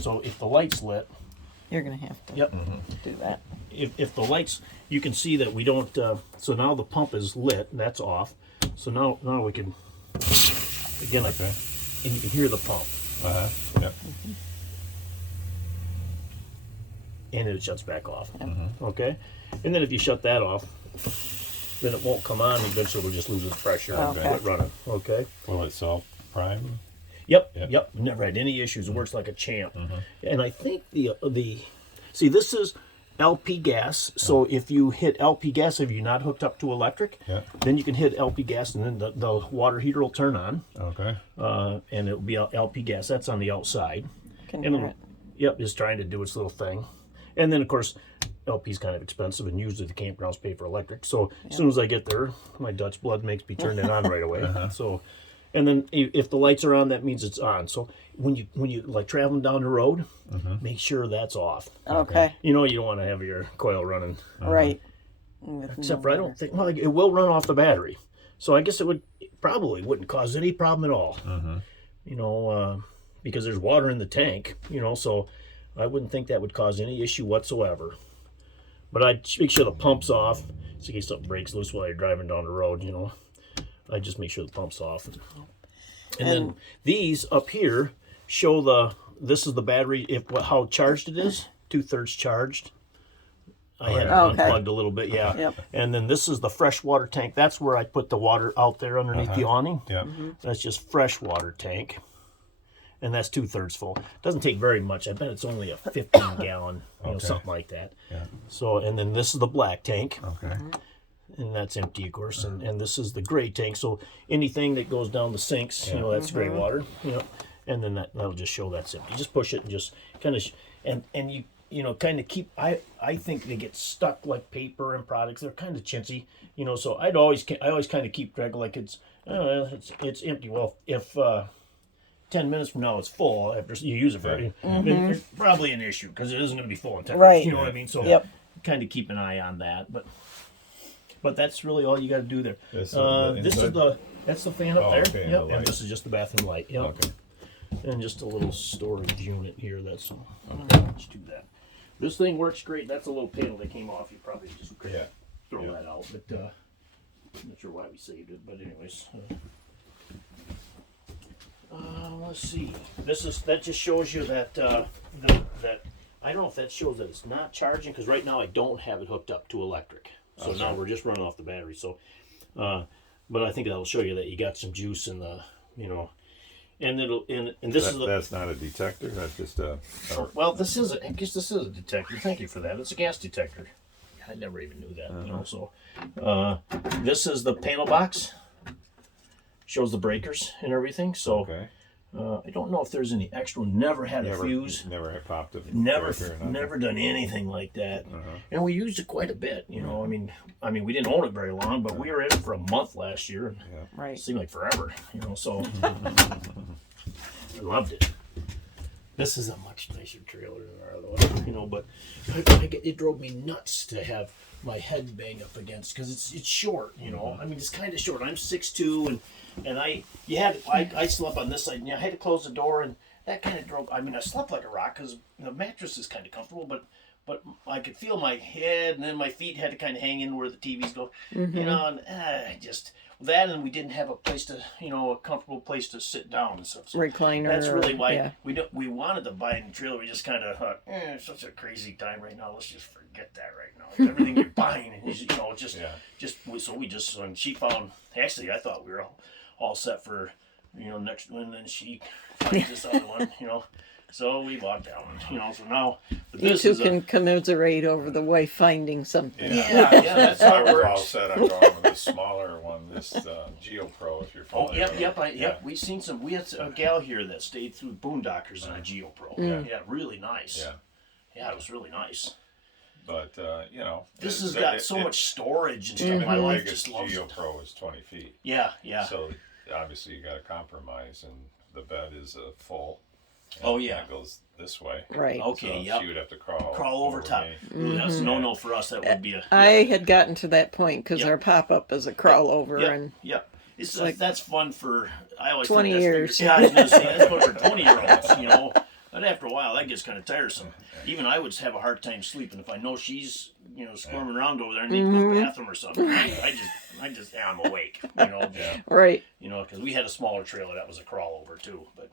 So if the light's lit, You're going to have to yep. do that. If the lights, you can see that we don't. So now the pump is lit. That's off. So now we can again like that, and you can hear the pump. Yep. And it shuts back off. Okay, and then if you shut that off, then it won't come on. Eventually, it'll just lose its pressure and quit running. Okay. Will it self-prime? Yep. Never had any issues. It works like a champ. And I think the see, this is LP gas. So if you hit LP gas, if you're not hooked up to electric, then you can hit LP gas, and then the water heater will turn on. Okay. And it'll be LP gas. That's on the outside. Can And hear it. Yep, it's trying to do its little thing. And then of course, LP's kind of expensive, and usually the campgrounds pay for electric. So as soon as I get there, my Dutch blood makes me turn it on right away. So. And then if the lights are on, that means it's on. So when you like traveling down the road, make sure that's off. Okay. You know, you don't want to have your coil running. Right. Except for I don't think, well, it will run off the battery. So I guess it probably wouldn't cause any problem at all. You know, because there's water in the tank, you know, so I wouldn't think that would cause any issue whatsoever. But I'd make sure the pump's off, so in case something breaks loose while you're driving down the road, you know. I just make sure the pump's off. And then these up here show this is the battery, how charged it is, 2/3 charged. I had it unplugged a little bit, Yep. And then this is the fresh water tank. That's where I put the water out there underneath the awning. Yep. That's just fresh water tank. And that's 2/3 full. Doesn't take very much. I bet it's only a 15 gallon, you know, something like that. Yeah. So, and then this is the black tank. Okay. And that's empty, of course, and this is the gray tank. So anything that goes down the sinks, you know, that's gray water, you know, and then that'll just show that's empty. Just push it and just kind of, and you know, kind of keep. I think they get stuck like paper and products. They're kind of chintzy, you know. So I always kind of keep track like it's empty. Well, if 10 minutes from now it's full after you use it for it, then it's probably an issue because it isn't going to be full in 10 minutes. Right. You know what I mean? So kind of keep an eye on that, But that's really all you got to do there. That's the fan up there. Okay, Yep. the And light. this is just the bathroom light. Yep. Okay. And just a little storage unit here. That's all. Okay. Let's do that. This thing works great. That's a little panel that came off. You probably just throw that out. But I'm not sure why we saved it. But anyways. Let's see. That just shows you that that I don't know if that shows that it's not charging, because right now I don't have it hooked up to electric. So now we're just running off the battery. So, but I think that'll show you that you got some juice in the, you know, and this That's not a detector. That's just a. Well, this is I guess this is a detector. Thank you for that. It's a gas detector. I never even knew that. You know, so this is the panel box. Shows the breakers and everything. So I don't know if there's any extra. Never had a fuse. Never had popped it. Never done anything like that. And we used it quite a bit. You know, I mean, we didn't own it very long, but we were in it for a month last year. And Right. it seemed like forever. You know, so I loved it. This is a much nicer trailer than our other one. You know, but it drove me nuts to have my head bang up against, because it's short. You know, I mean, it's kind of short. I'm 6'2", and I slept on this side, and I had to close the door, and that kind of drove. I mean, I slept like a rock because the mattress is kind of comfortable, but I could feel my head, and then my feet had to kind of hang in where the TVs go. You know, and I just that, and we didn't have a place to, you know, a comfortable place to sit down and stuff. So Recliner. that's really why we wanted to buy a new trailer. We just kind of thought, it's such a crazy time right now. Let's just forget that right now. Everything you're buying, and you know, so we just when she found. Actually, I thought we were all set for, you know, next one, and then she finds this other one, you know. So we bought that one, you know. So now You two can commiserate over the wife finding something. Yeah, that's how it I was all works. set. I'm going with this smaller one, this GeoPro, if you're Oh, familiar. yep. We seen some. We had a gal here that stayed through Boondockers in a GeoPro. Yeah, really nice. Yeah, it was really nice. But you know, This has got so much storage and stuff. My the wife biggest just loves it. GeoPro is 20 feet. Yeah. So obviously you got to compromise, and the bed is full. Oh, and yeah. It goes this way. Right. Okay, So she would have to crawl over top. me. Ooh, that's a no for us. That would be a. I had gotten to that point because Yep. our pop-up is a crawl over, and It's like that's fun for. I always 20 think that's years. Yeah, I was gonna say that's fun for 20-year-olds. You know, But after a while, that gets kind of tiresome. Even I would have a hard time sleeping if I know she's, squirming around over there and need to go to the bathroom or something. I'm awake, Right. because we had a smaller trailer that was a crawl over too. But